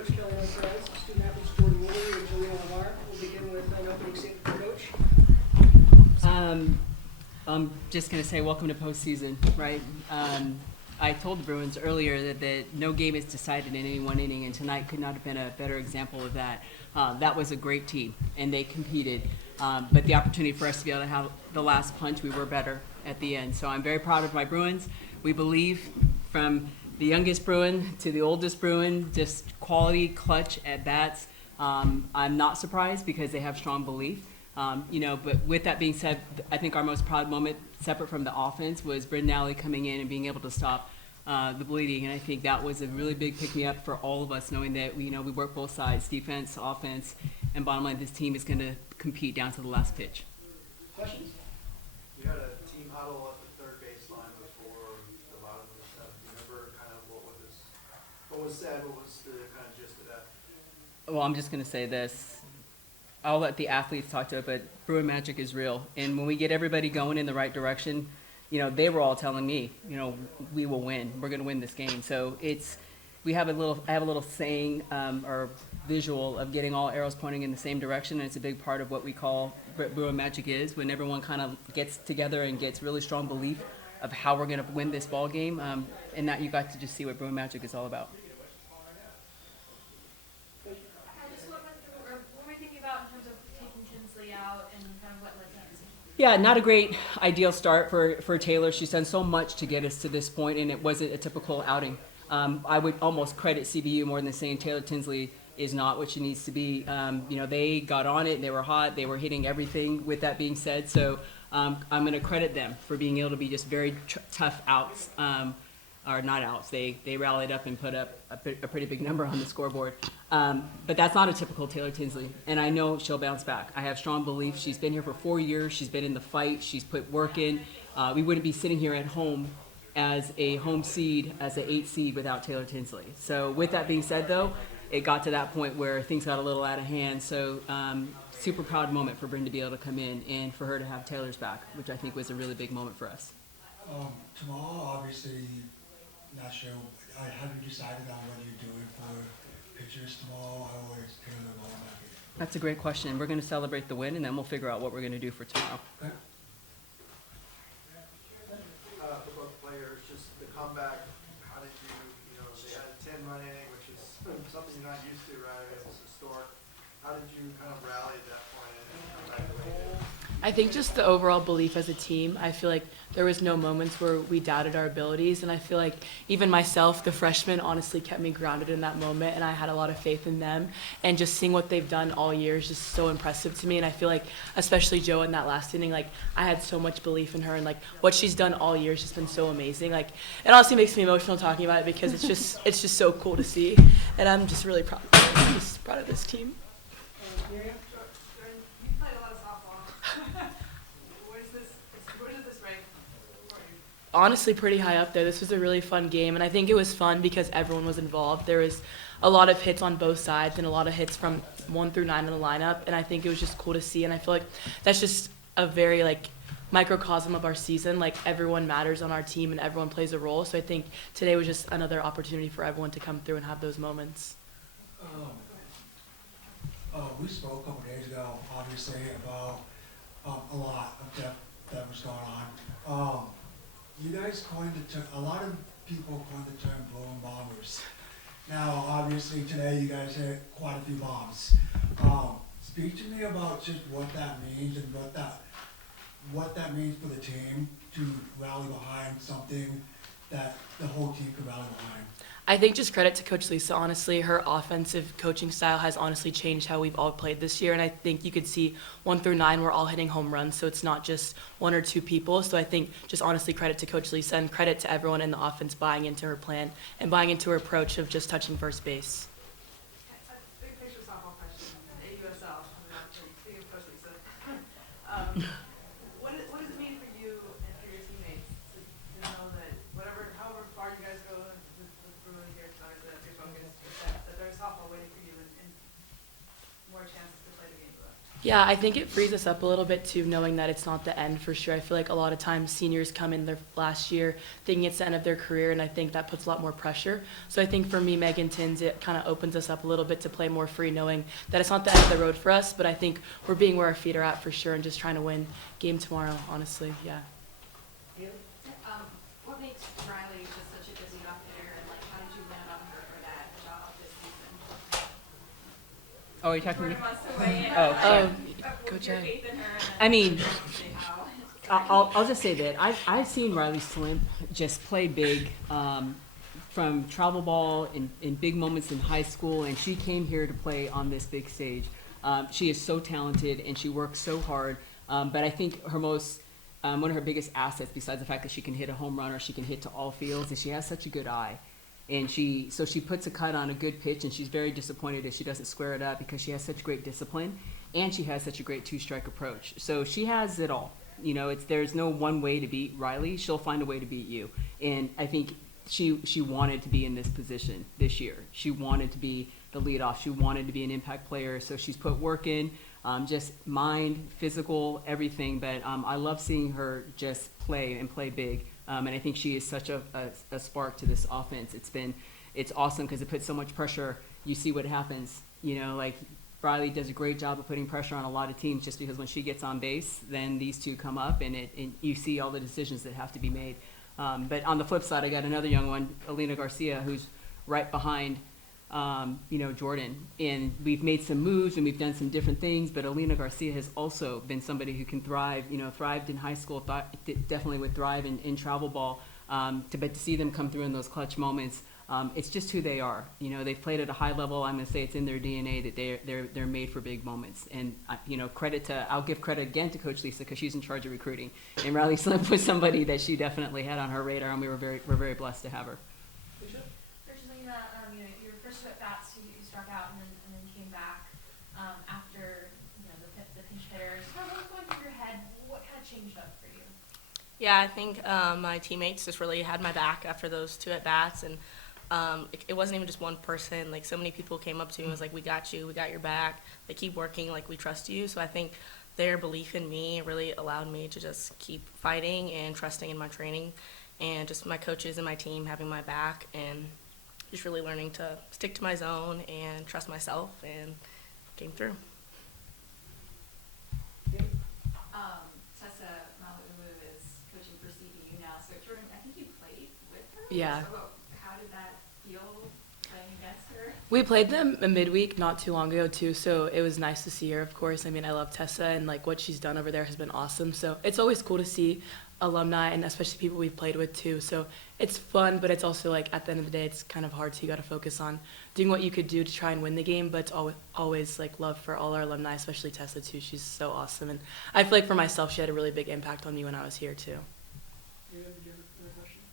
Coach Kelly Perez, student athletes Jordan Woolery and Julian Lamar. We'll begin with an opening statement from Coach. I'm just going to say welcome to postseason, right? I told the Bruins earlier that no game is decided in any one inning, and tonight could not have been a better example of that. That was a great team, and they competed. But the opportunity for us to be able to have the last punch, we were better at the end. So I'm very proud of my Bruins. We believe from the youngest Bruin to the oldest Bruin, just quality, clutch at bats. I'm not surprised because they have strong belief. But with that being said, I think our most proud moment, separate from the offense, was Britton Alley coming in and being able to stop the bleeding. And I think that was a really big pick-me-up for all of us, knowing that we work both sides, defense, offense, and bottom line, this team is going to compete down to the last pitch. Questions? You had a team huddle at the third baseline before the bottom of the seventh. Do you remember kind of what was said? What was the kind of gist of that? Well, I'm just going to say this. I'll let the athletes talk to it, but Bruin magic is real. And when we get everybody going in the right direction, they were all telling me, we will win. We're going to win this game. So I have a little saying or visual of getting all arrows pointing in the same direction, and it's a big part of what we call Bruin magic is, when everyone kind of gets together and gets really strong belief of how we're going to win this ball game, and that you got to just see what Bruin magic is all about. Yeah, not a great ideal start for Taylor. She's done so much to get us to this point, and it wasn't a typical outing. I would almost credit CBU more than saying Taylor Tinsley is not what she needs to be. They got on it, and they were hot. They were hitting everything, with that being said. So I'm going to credit them for being able to be just very tough outs. Or not outs. They rallied up and put up a pretty big number on the scoreboard. But that's not a typical Taylor Tinsley, and I know she'll bounce back. I have strong belief. She's been here for 4 years. She's been in the fight. She's put work in. We wouldn't be sitting here at home as a home seed, as an 8 seed without Taylor Tinsley. So with that being said, though, it got to that point where things got a little out of hand. So super proud moment for Bryn to be able to come in and for her to have Taylor's back, which I think was a really big moment for us. Tomorrow, obviously, not sure. Have you decided on what you're doing for pitchers tomorrow, or is Taylor going back in? That's a great question. We're going to celebrate the win, and then we'll figure out what we're going to do for tomorrow. Okay. For both players, just the comeback, how did you they had a 10-run inning, which is something you're not used to, right? It's historic. How did you kind of rally at that point and come back the way you did? I think just the overall belief as a team. I feel like there was no moments where we doubted our abilities, and I feel like even myself, the freshman, honestly kept me grounded in that moment, and I had a lot of faith in them. And just seeing what they've done all year is just so impressive to me, and I feel like, especially Jo in that last inning, like, I had so much belief in her, and like what she's done all year has just been so amazing. Like, it honestly makes me emotional talking about it because it's just so cool to see, and I'm just really proud. I'm just proud of this team. Miriam? Honestly pretty high up there. This was a really fun game, and I think it was fun because everyone was involved. There was a lot of hits on both sides and a lot of hits from 1 through 9 in the lineup, and I think it was just cool to see, and I feel like that's just a very microcosm of our season. Like, everyone matters on our team and everyone plays a role, so I think today was just another opportunity for everyone to come through and have those moments. We spoke a couple days ago, obviously, about a lot of depth that was going on. You guys a lot of people coined the term blowing bombers. Now, obviously, today you guys hit quite a few bombs. Speak to me about just what that means and what that means for the team to rally behind something that the whole team could rally behind. I think just credit to Coach Lisa, honestly. Her offensive coaching style has honestly changed how we've all played this year, and I think you could see 1 through 9, we're all hitting home runs, so it's not just 1 or 2 people. So I think just honestly credit to Coach Lisa and credit to everyone in the offense buying into her plan and buying into her approach of just touching first base. Big picture softball question. AUSL, speaking of Coach Lisa. What does it mean for you and for your teammates to know that however far you guys go with Bruin here tonight, that your focus, that there's softball waiting for you and more chances to play the game for them? Yeah, I think it frees us up a little bit too, knowing that it's not the end for sure. I feel like a lot of times seniors come in their last year thinking it's the end of their career, and I think that puts a lot more pressure. So I think for me, Megan Tins, it kind of opens us up a little bit to play more free, knowing that it's not the end of the road for us, but I think we're being where our feet are at for sure and just trying to win game tomorrow, honestly, yeah. What makes Riley just such a busy player, and like, how did you land on her for that job this season? Oh, are you talking to me? Jordan wants to weigh in. Oh, sorry. With your faith in her, and I mean, say how. I'll just say that I've seen Riley Slimp just play big from travel ball in big moments in high school, and she came here to play on this big stage. She is so talented and she works so hard, but I think her most one of her biggest assets, besides the fact that she can hit a home run or she can hit to all fields, is she has such a good eye. And she puts a cut on a good pitch, and she's very disappointed if she doesn't square it up because she has such great discipline and she has such a great two-strike approach. So she has it all. You know, there's no one way to beat Riley. She'll find a way to beat you. And I think she wanted to be in this position this year. She wanted to be the leadoff. She wanted to be an impact player. So she's put work in, just mind, physical, everything. But I love seeing her just play and play big. And I think she is such a spark to this offense. It's awesome because it puts so much pressure. You see what happens. You know, like Riley does a great job of putting pressure on a lot of teams just because when she gets on base, then these two come up and you see all the decisions that have to be made. But on the flip side, I got another young one, Alina Garcia, who's right behind, Jordan. And we've made some moves and we've done some different things, but Alina Garcia has also been somebody who can thrive, thrived in high school, definitely would thrive in travel ball. But to see them come through in those clutch moments, it's just who they are. They've played at a high level. I'm going to say it's in their DNA that they're made for big moments. And I'll give credit again to Coach Lisa because she's in charge of recruiting. And Riley Slimp was somebody that she definitely had on her radar, and we're very blessed to have her. Virginia, your first at bats, you struck out and then came back after the pinch hitters. What was going through your head? What kind of changed up for you? Yeah, I think my teammates just really had my back after those two at bats, and it wasn't even just one person. Like, so many people came up to me and was like, "We got you. We got your back. Like, keep working. Like, we trust you." So I think their belief in me really allowed me to just keep fighting and trusting in my training, and just my coaches and my team having my back, and just really learning to stick to my zone and trust myself, and came through. Tessa Malauulu is coaching for CBU now, so Jordan, I think you played with her? Yeah. So how did that feel playing against her? We played them a midweek not too long ago too, so it was nice to see her, of course. I mean, I love Tessa, and like what she's done over there has been awesome. So it's always cool to see alumni, and especially people we've played with too. So it's fun, but it's also like at the end of the day, it's kind of hard. So you got to focus on doing what you could do to try and win the game. But it's always like love for all our alumni, especially Tessa too. She's so awesome, and I feel like for myself, she had a really big impact on me when I was here too. Do you have another question?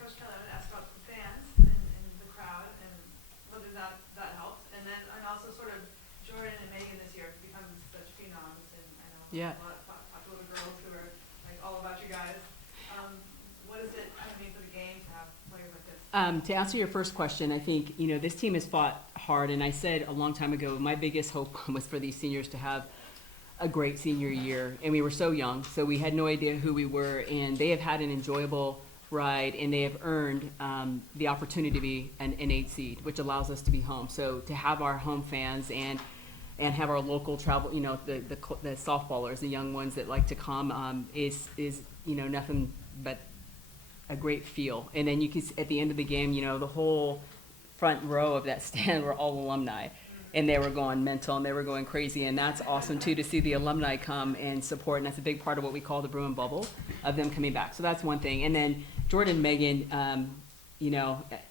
Coach Keller would ask about the fans and the crowd and whether that helped. And then also sort of Jordan and Megan this year have become such phenoms, and I know Yeah. a lot of popular girls who are like all about you guys. What does it kind of mean for the game to have players like this? To answer your first question, I think, this team has fought hard, and I said a long time ago, my biggest hope was for these seniors to have a great senior year, and we were so young, so we had no idea who we were, and they have had an enjoyable ride, and they have earned the opportunity to be an 8 seed, which allows us to be home. So to have our home fans and have our local travel, the softballers, the young ones that like to come, is nothing but a great feel. And then you can, at the end of the game, the whole front row of that stand were all alumni, and they were going mental and they were going crazy, and that's awesome too, to see the alumni come and support. And that's a big part of what we call the Bruin bubble, of them coming back. So that's one thing. And then Jordan, Megan,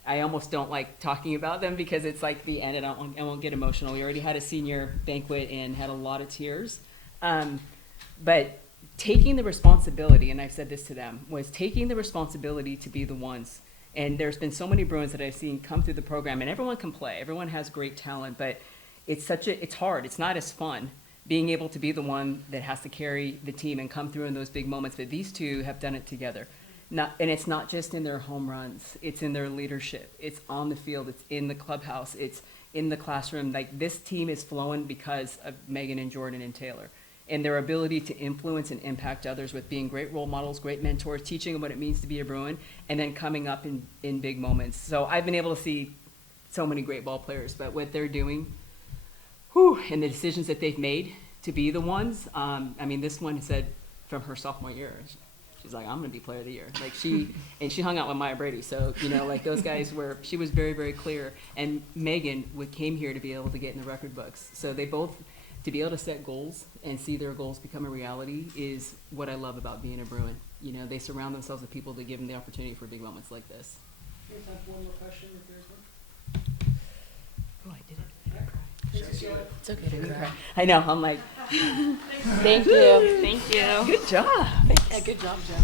I almost don't like talking about them because it's like the end, and I won't get emotional. We already had a senior banquet and had a lot of tears, but taking the responsibility, and I've said this to them, was taking the responsibility to be the ones. And there's been so many Bruins that I've seen come through the program, and everyone can play. Everyone has great talent, but it's hard. It's not as fun being able to be the one that has to carry the team and come through in those big moments. But these two have done it together. And it's not just in their home runs, it's in their leadership, it's on the field, it's in the clubhouse, it's in the classroom. Like, this team is flowing because of Megan and Jordan and Taylor, and their ability to influence and impact others with being great role models, great mentors, teaching them what it means to be a Bruin, and then coming up in big moments. So I've been able to see so many great ball players, but what they're doing, and the decisions that they've made to be the ones. I mean, this one said from her sophomore year, she's like, I'm going to be player of the year. Like, and she hung out with Maya Brady. So, like, those guys she was very, very clear. And Megan came here to be able to get in the record books. So they both, to be able to set goals and see their goals become a reality is what I love about being a Bruin. They surround themselves with people that give them the opportunity for big moments like this. We have time for one more question if there's one. Oh, I did it. Thanks, Cecilia. It's okay to cry. I know. I'm like, Thank you. Thank you. good job. Yeah, good job, Joe.